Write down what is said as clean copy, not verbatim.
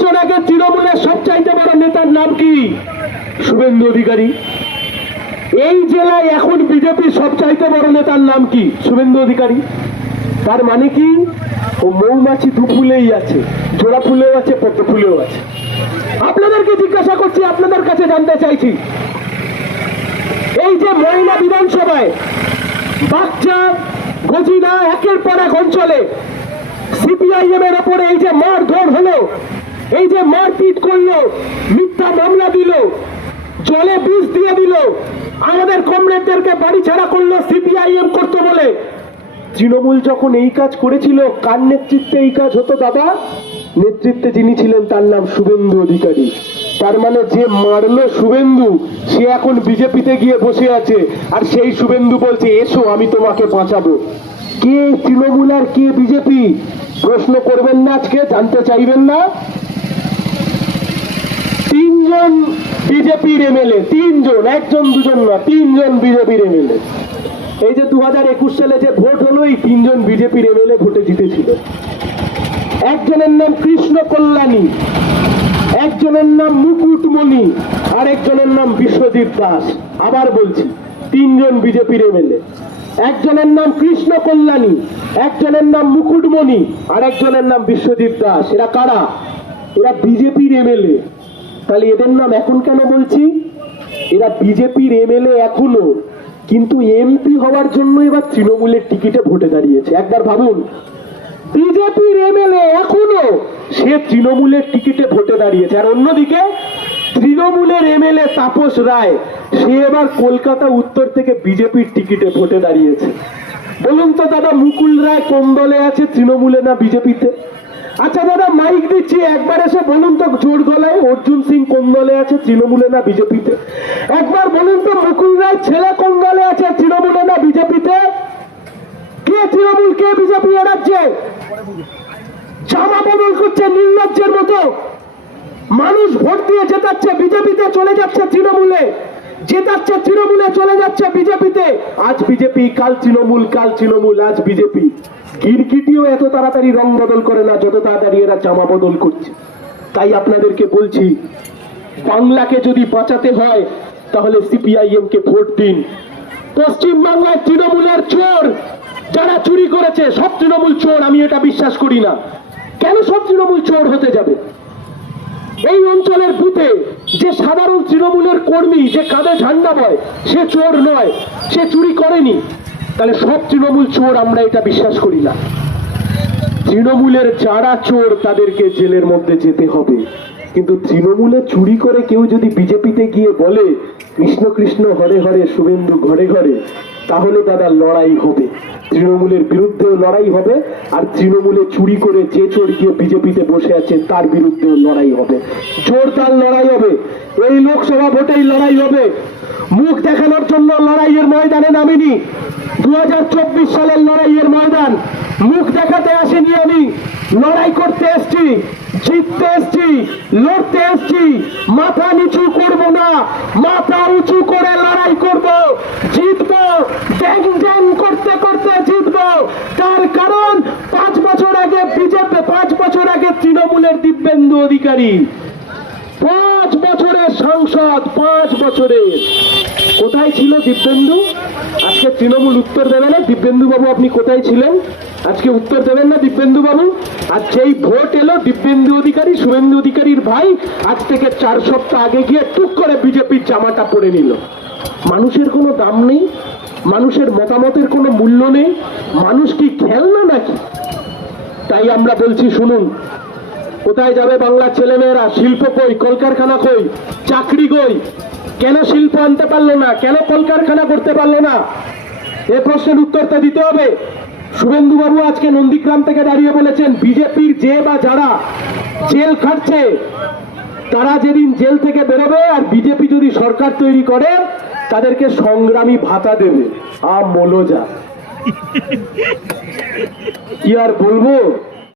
বছর আগে তৃণমূলের সবচাইতে বড় নেতার নাম কি? শুভেন্দু অধিকারী। এই জেলায় এখন বিজেপির সবচাইতে বড় নেতার নাম কি? শুভেন্দু অধিকারী। তার মানে কি? ও মৌমাছি দু ফুলেই আছে, জোড়া ফুলেও আছে, পদ্ম ফুলেও আছে। আপনাদেরকে জিজ্ঞাসা করছি, আপনাদের কাছে জানতে চাইছি, এই যে ময়না বিধানসভায় বাচ্চা গজিনা একের পর এক অঞ্চলে সিপিআইএম এর ওপরে এই যে মারধর হলো, এই যে মারপিট করলো, মিথ্যা মামলা দিল, জলে বিষ দিয়ে দিল, আমাদের কমরেডদেরকে বাড়ি ছাড়া করলো সিপিআইএম করতে বলে, তৃণমূল যখন এই কাজ করেছিল কার নেতৃত্বে এই কাজ হতো দাদা? নেতৃত্বে যিনি ছিলেন তার নাম শুভেন্দু অধিকারী। তার মানে যে মারলো শুভেন্দু, সে এখন বিজেপিতে গিয়ে বসে আছে, আর সেই শুভেন্দু বলছে এসো আমি তোমাকে বাঁচাবো। কে তৃণমূল আর কে বিজেপি? প্রশ্ন করবেন না আজকে? জানতে চাইবেন না? তিনজন বিজেপির এমএলএ, তিনজন, একজন দুজন না, তিনজন বিজেপির এমএলএ। এই যে 2021 সালে যে ভোট হলো, এই তিনজন বিজেপির এমএলএ ভোটে জিতেছিল। একজনের নাম কৃষ্ণ কল্যাণী, একজনের নাম মুকুটমণি, আর একজনের নাম বিশ্বজিৎ দাস। আবার বলছি, তিনজন বিজেপির এমএলএ। একজনের নাম কৃষ্ণ কল্যাণী, একজনের নাম মুকুটমণি, আর একজনের নাম বিশ্বজিৎ দাস। এরা কারা? এরা বিজেপির এমএলএ। তাহলে এদের নাম এখন কেন বলছি? এরা বিজেপির এমএলএ এখনো, কিন্তু এমপি হওয়ার জন্য এবার তৃণমূলের টিকিটে ভোটে দাঁড়িয়েছে। একবার ভাবুন, বিজেপির এমএলএ এখনো সে তৃণমূলের টিকিটে ভোটে দাঁড়িয়েছে। আর অন্যদিকে তৃণমূলের এমএলএ তাপস রায়, সে এবার কলকাতা উত্তর থেকে বিজেপির টিকিটে ভোটে দাঁড়িয়েছে। বলুন তো দাদা, মুকুল রায় কোন দলে আছে, তৃণমূলে না বিজেপিতে? আচ্ছা দাদা, মাইক দিচ্ছি, একবার এসে বলুন তো জোর গলায়, অর্জুন সিং কোন দলে আছে, তৃণমূলে না বিজেপিতে? একবার বলুন তো মুকুল রায় ছেলে কোন দলে আছে, তৃণমূলে না বিজেপিতে? কে তৃণমূল, কে বিজেপি? এ রাজ্যে জামা বদল করছে নির্লজ্জের মতো। মানুষ ভোট দিয়ে জেতাচ্ছে, বিজেপিতে চলে যাচ্ছে তৃণমূলে, জেতাচ্ছে তৃণমূলে, চলে যাচ্ছে বিজেপিতে। আজ বিজেপি, কাল তৃণমূল, কাল তৃণমূল, আজ বিজেপি। গিরগিটিও এত তাড়াতাড়ি রং বদল করে না যত তাড়াতাড়ি এরা জামা বদল করছে। তাই আপনাদেরকে বলছি, বাংলাকে যদি বাঁচাতে হয় তাহলে সিপিআইএম কে ভোট দিন। পশ্চিম বাংলায় তৃণমূলের চোর যারা চুরি করেছে, সব তৃণমূল চোর, আমি এটা বিশ্বাস করি না। কেন সব তৃণমূল চোর হতে যাবে? এই অঞ্চলের বুথে যে সাধারণ তৃণমূলের কর্মী, যে কাঁধে ঝান্ডা বয়, সে চোর নয়, সে চুরি করেনি। তাহলে সব তৃণমূল চোর, আমরা এটা বিশ্বাস করি না। তৃণমূলের যারা চোর তাদেরকে জেলের মধ্যে যেতে হবে। কিন্তু তৃণমূলে চুরি করে কেউ যদি বিজেপিতে গিয়ে বলে কৃষ্ণ কৃষ্ণ হরে হরে শুভেন্দু ঘরে ঘরে, তাহলে দাদা লড়াই হবে, তৃণমূলের বিরুদ্ধেও লড়াই হবে। আর তৃণমূলে চুরি করে যে চোর গিয়ে বিজেপিতে বসে আছে তার বিরুদ্ধেও লড়াই হবে, জোরদার লড়াই হবে। এই লোকসভা ভোটেই লড়াই হবে। মুখ দেখানোর জন্য লড়াইয়ের ময়দানে নামিনি। 2024 সালের লড়াইয়ের ময়দান, মুখ দেখাতে আসেনি আমি, লড়াই করতে এসছি, জিততে এসছি, লড়তে এসছি। মাথা নিচু করব না, মাথা উঁচু করে লড়াই করব, জিতবো, ড্যাং ড্যাং করতে করতে জিতবো। তার কারণ 5 বছর আগে বিজেপি, 5 বছর আগে তৃণমূলের দিব্যেন্দু অধিকারী, 5 বছরের সাংসদ, 5 বছরের। কোথায় ছিল দিব্যেন্দু? আজকে তৃণমূল উত্তর দেবে না। দিব্যেন্দু বাবু আপনি কোথায় ছিলেন? আজকে উত্তর দেবেন না দিব্যেন্দু বাবু? আর যেই ভোট এলো, দিব্যেন্দু অধিকারী, শুভেন্দু অধিকারীর ভাই, আজ থেকে 4 সপ্তাহ আগে গিয়ে টুক করে বিজেপির জামাটা পরে নিল। মানুষের কোনো দাম নেই, মানুষের মতামতের কোনো মূল্য নেই, মানুষ কি খেলনা নাকি? তাই আমরা বলছি, শুনুন, কোথায় যাবে বাংলার ছেলেমেয়েরা? শিল্প কই, কলকারখানা কই, চাকরি কই? কেন শিল্প আনতে পারলো না? কেন কলকারখানা করতে পারলো না? এ প্রশ্নের উত্তরটা দিতে হবে। শুভেন্দু বাবু আজকে নন্দীগ্রাম থেকে দাঁড়িয়ে বলেছেন, বিজেপির যে বা যারা জেল খাটছে তারা যেদিন জেল থেকে বেরোবে আর বিজেপি যদি সরকার তৈরি করে, তাদেরকে সংগ্রামী ভাতা দেবে। মলোজা কি আর বলবো।